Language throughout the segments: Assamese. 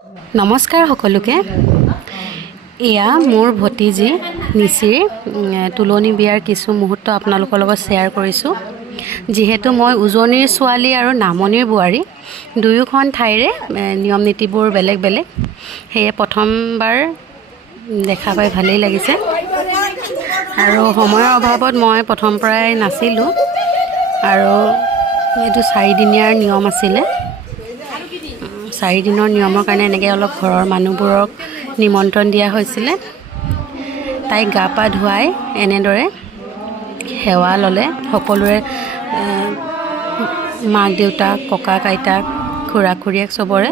নমস্কাৰ সকলোকে। এয়া মোৰ ভতিজী নিচিৰ তুলনি বিয়াৰ কিছু মুহূৰ্ত আপোনালোকৰ লগত শ্বেয়াৰ কৰিছোঁ। যিহেতু মই উজনিৰ ছোৱালী আৰু নামনিৰ বোৱাৰী, দুয়োখন ঠাইৰে নিয়ম নীতিবোৰ বেলেগ বেলেগ, সেয়ে প্ৰথমবাৰ দেখা পাই ভালেই লাগিছে। আৰু সময়ৰ অভাৱত মই প্ৰথম পৰাই নাছিলোঁ, আৰু এইটো 4 দিনীয়াৰ নিয়ম আছিলে। 4 দিনৰ নিয়মৰ কাৰণে এনেকৈ অলপ ঘৰৰ মানুহবোৰক নিমন্ত্ৰণ দিয়া হৈছিলে। তাইক গা পা ধুৱাই এনেদৰে সেৱা ল'লে। সকলোৰে মাক দেউতাক, ককাক আইতাক, খুৰা খুৰীয়েক চবৰে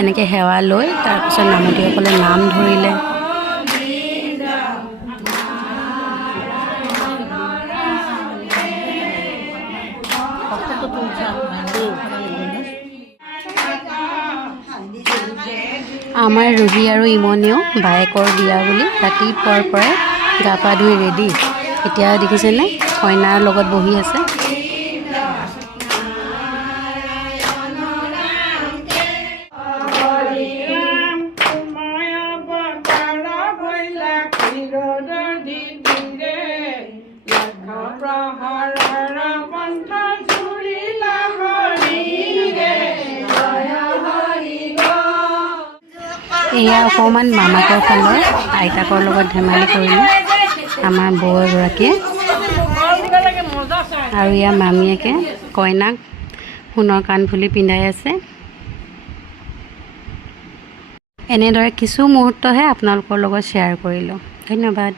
এনেকৈ সেৱা লৈ তাৰপিছত নামতীসকলে নাম ধৰিলে। আমাৰ ৰুহি আৰু ইমনিও বায়েকৰ বিয়া বুলি ৰাতিপুৱাৰ পৰাই গা পা ধুই ৰেডি। এতিয়া দেখিছেনে কইনাৰ লগত বহি আছে। এয়া অকণমান মামাকৰ ফালৰ আইতাকৰ লগত ধেমালি কৰিলোঁ আমাৰ বৌ এগৰাকীয়ে। আৰু এয়া মামীয়েকে কইনাক সোণৰ কাণফুলি পিন্ধাই আছে। এনেদৰে কিছু মুহূৰ্তহে আপোনালোকৰ লগত শ্বেয়াৰ কৰিলোঁ। ধন্যবাদ।